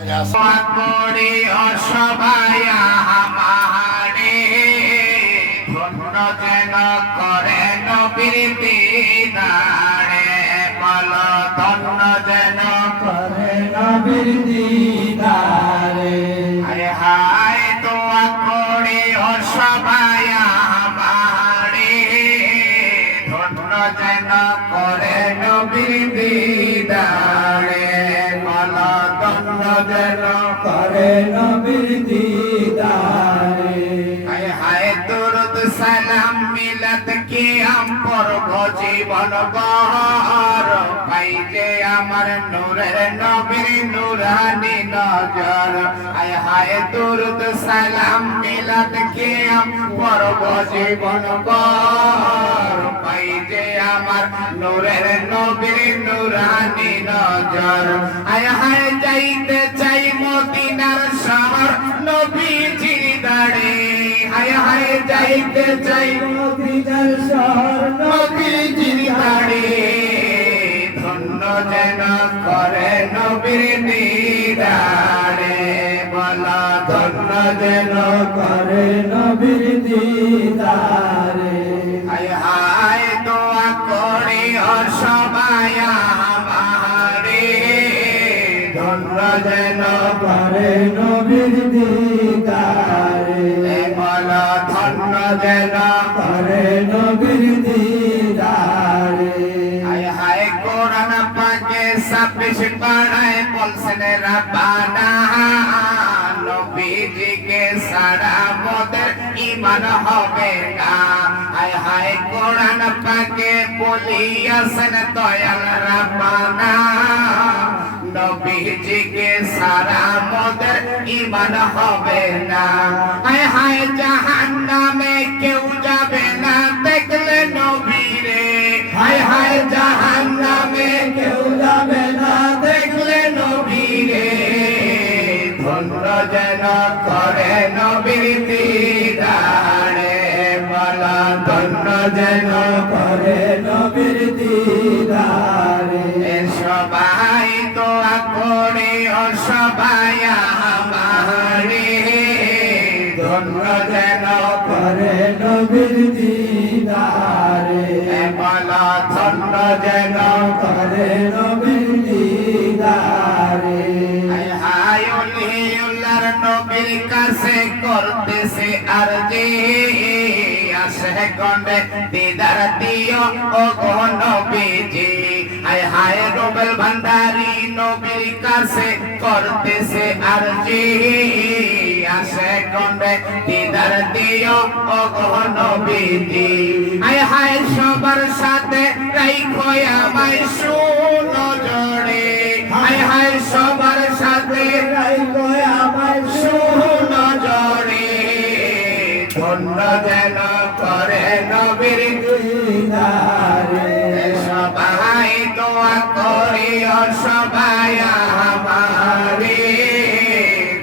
করি অসবাই আমারে ধন্য যেন করে নবীর দিদারে বল ধন্য যেন করে নবীর দিদারে হায় হায় দোয়া করি অসবাই আমারে ধন্য যেন করে নবীর দিদারে বল ধন্য যেন করে নবীর দিদারে হায় হায় দুরুদ সালাম মিলাদ কি আম পর্ব জীবন বহর পাইলে আমার নূরের নবীর নূরানি নজর হায় হায় দুরুদ সালাম মিলাদ কি আম পর্ব জীবন বহর পাইলে আমার নূরের নবীর নূরানি নজর হায় হায় যাইতে চাই মদিনার শহর নবীজির দাড়ে হায় হায় যাইতে চাই মদিনার শহর নবীজির দাড়ে ধন্য যেন করে নবীর দিদারে বলা ধন্য যেন করে নবীর দিদারে হায় হায় দোয়া করি অসবাই আমারে ধন্য যেন করে নবীর দিদারে বলা ধন্য যেন করে নবীর দিদারে হায় হায় কোরআন পাকে 26 পাড়ায় বলছেন রাব্বানা নবীজিকে সারা মোদের ঈমান হবে না হায় হায় কোরআন পাকে বলিয়াছেন দয়াল রাব্বানা নবীজিকে সারা মোদের ঈমান হবে না হায় হায় জাহান্নামে কেউ যাবে না দেখলে নবীরে হায় হায় জাহান্নামে কেউ যাবে না দেখলে নবীরে ধন্য যেন করে নবীর দিদারে বলা ধন্য যেন করে নবীর দিদারে সবাই দোয়া করে অসবাই আমারে ধন্য যেন করে নবীর দিদারে বলা ধন্য যেন করে নবীর দিদারে হায় হায় উল্লাহর নবীর কাছে করতেছে আরজি আসে গন্ডে দিদার দিও ও গো নবীজি হায় হায় রুবেল ভান্ডারি নবীর কাছে করতেছে আরজি আসে গন্ডে দিদার দিও ও গো নবীজি হায় হায় সবার সাথে রাইখো আমায় সুনজরে হায় হায় সবার সাথে রাইখো আমায় সুনজরে ধন্য যেন করে নবীর দিদারে সবাই দোয়া করি সবাই আমারে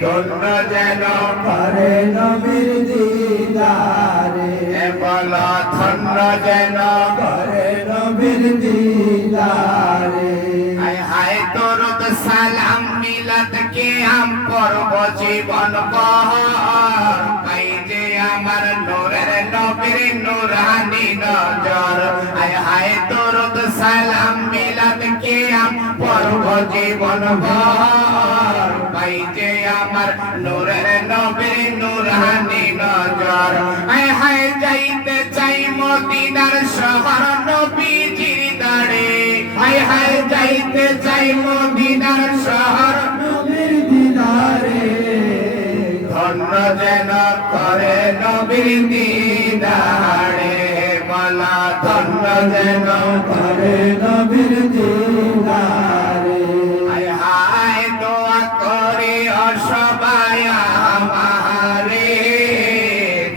ধন্য যেন করে নবীর দিদারে বল ধন্য যেন করে নবীর দিদারে হায় হায় দরুদ সালাম মিলাদ কে আম পর্ব জীবন বহর পাই যে আমার নূরের নবীর নূরানি নজর হায় হায় দরুদ সালাম মিলাদ কে আম পর্ব জীবন বহর পাই যে আমার নূরের নবীর নূরানি নজর হায় হায় যাইতে চাই মদিনার শহর নবীজির দাড়ে হায় হায় যাইতে চাই মদিনার শহর নবীর দিদারে ধন্য যেন করে নবীর দিদারে বলা ধন্য যেন করে নবীর দিদারে হায় হায় দোয়া করে অসবাই আমারে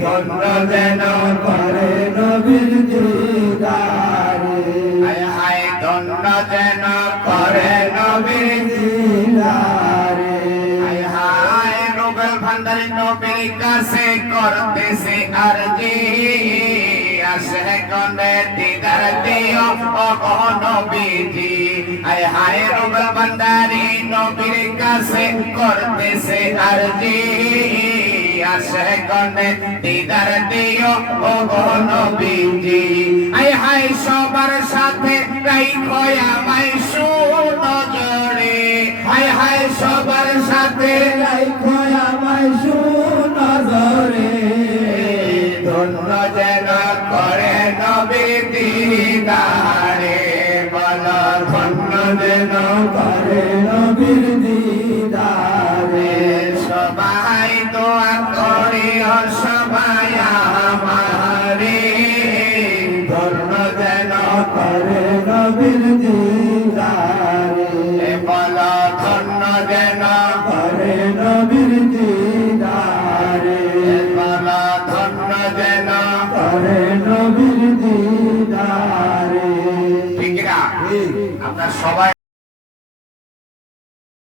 ধন্য যেন করে নবীর দিদারে হায় হায় ধন্য যেন করে নবীর দিদারে হায় হায় রুবেল ভান্ডারি নবীর কাছে করতেছে আরজি আসে কনে দিদার দিও ও নবীজি আয় হায় রুবেল ভান্ডারী নবীর কাছে করতেছে আরজি আসে কনে দিদার দিও ও নবীজি আয় হায় সবার সাথে রাইখো আমায় সুনজরে আয় হায় সবার সাথে রাইখো